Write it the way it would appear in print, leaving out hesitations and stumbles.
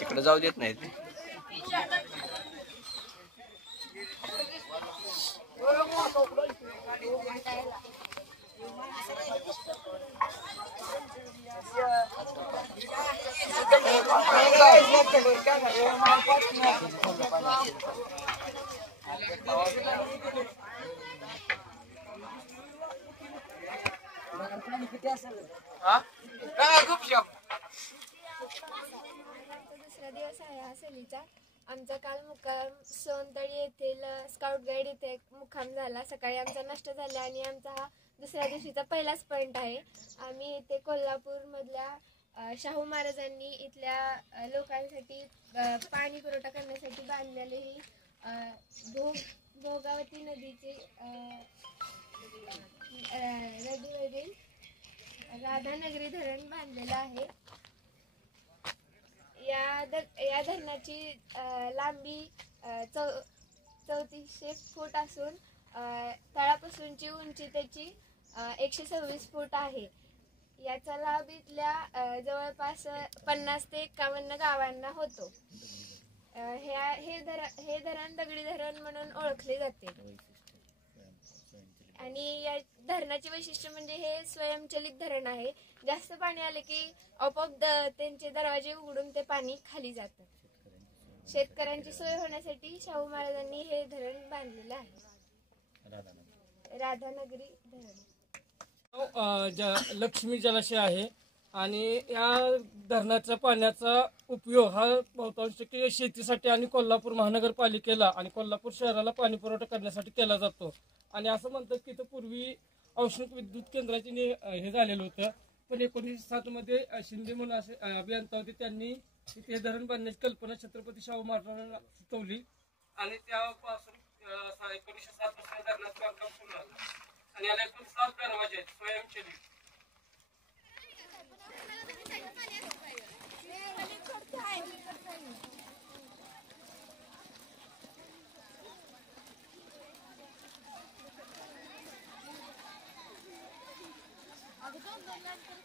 तिकडे जाऊ देत नाही ते. दुसरा दिवस आहे हा सहलीचा. आमचा काल मुक्काम सोनतळी येथील स्काउट गाईड इथे मुक्काम झाला. सकाळी आमचा नाश्ता झाला आणि आमचा हा दुसऱ्या दिवशीचा पहिलाच पॉईंट आहे. आम्ही इथे कोल्हापूरमधल्या शाहू महाराजांनी इथल्या लोकांसाठी पाणी पुरवठा करण्यासाठी बांधलेले ही भोगावती नदीचे नदीवरील राधानगरी धरण बांधलेलं आहे. या धरणाची लांबी 3400 फूट असून तळापासूनची उंची त्याची 126 फूट आहे. याचा लाभ इथल्या जवळपास 50 ते 51 गावांना होतो. हे धरण दगडी धरण म्हणून ओळखले जाते आणि या धरणाचे वैशिष्ट्य म्हणजे हे स्वयंचलित धरण आहे. जास्त पाणी आले की आपोआप त्यांचे दरवाजे उघडून ते पाणी खाली जातं. शेतकऱ्यांची सोय होण्यासाठी शाहू महाराजांनी हे धरण बांधलेलं आहे. राधानगरी धरण लक्ष्मी जलाशय आहे आणि या धरणाच्या पाण्याचा उपयोग हा बहुतांश शेतीसाठी आणि कोल्हापूर महानगरपालिकेला आणि कोल्हापूर शहराला पाणी पुरवठा करण्यासाठी केला जातो. आणि असं म्हणतात की इथं पूर्वी औष्णिक विद्युत केंद्राचे हे झालेलं होतं, पण 1907 मध्ये शिंदे म्हणून असे अभियंता होते, त्यांनी हे धरण बांधण्याची कल्पना छत्रपती शाहू महाराजांना सुचवली आणि त्यापासून 1907 पासून धरणाचं बांधकाम सुरू झालं. आणि याला एकूण 7 दरवाजे आहेत स्वयंचलित. अगं